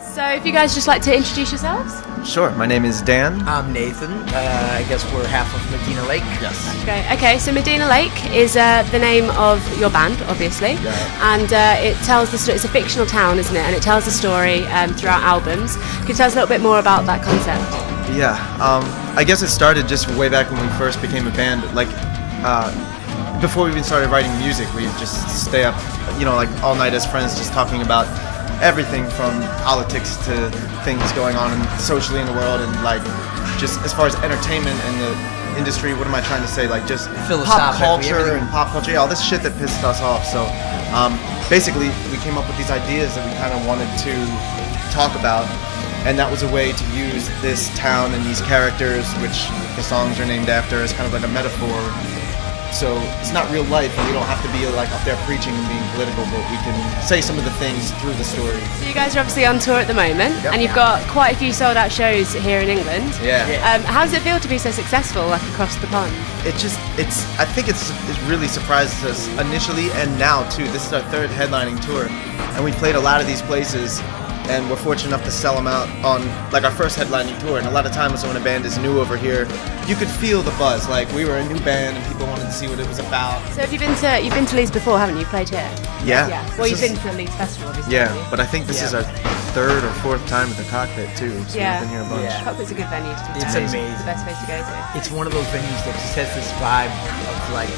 So if you guys just like to introduce yourselves? Sure, my name is Dan. I'm Nathan. I guess we're half of Medina Lake. Yes. Great. Okay, so Medina Lake is the name of your band, obviously, and it tells the story. It's a fictional town, isn't it? And it tells the story throughout albums. Can you tell us a little bit more about that concept? Yeah, I guess it started just way back when we first became a band. Like, before we even started writing music, we'd just stay up, like all night as friends, just talking about everything from politics to things going on socially in the world, and like just as far as entertainment and the industry, what am I trying to say? Like just pop culture and pop culture, all this shit that pissed us off. So basically we came up with these ideas that we kind of wanted to talk about, and that was a way to use this town and these characters, which the songs are named after, as kind of like a metaphor. So it's not real life, and we don't have to be like up there preaching and being political, but we can say some of the things through the story. So you guys are obviously on tour at the moment, and you've got quite a few sold out shows here in England. Yeah. How does it feel to be so successful, like across the pond? I think it's really surprised us initially, and now too. This is our third headlining tour, and we played a lot of these places, and we're fortunate enough to sell them out on like our first headlining tour. And a lot of times when a band is new over here, you could feel the buzz. Like we were a new band and people wanted to see what it was about. So you've been to Leeds before, haven't you? You've played here. Yeah. Well, you've been to the Leeds Festival, obviously. Yeah, but I think this is our third or fourth time at the Cockpit too. So we've been here a bunch. Yeah. Cockpit's a good venue to do. It's amazing. It's the best place to go to. It's one of those venues that just has this vibe of like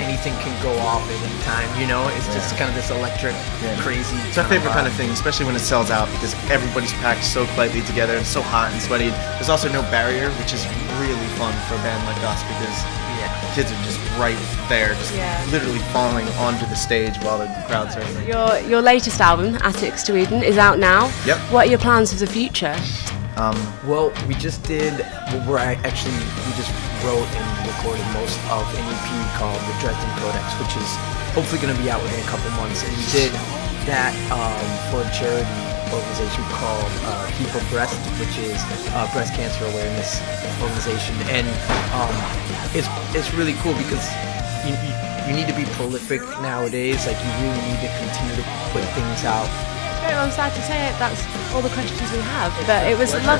anything can go off at any time, It's just kind of this electric, crazy. It's our favorite kind of thing, especially when it sells out, because everybody's packed so tightly together and so hot and sweaty. There's also no barrier, which is really fun for a band like us, because kids are just right there, just literally falling onto the stage while the crowd's surfing. Your latest album, Attics to Eden, is out now. Yep. What are your plans for the future? Well, we just wrote and recorded most of an EP called The Dresden Codex, which is hopefully going to be out within a couple months. And we did that for a charity organization called Keep a Breast, which is a breast cancer awareness organization. And it's really cool because you need to be prolific nowadays. Like, you really need to continue to put things out. Well, I'm sad to say it. That's all the questions we have, but it was lovely.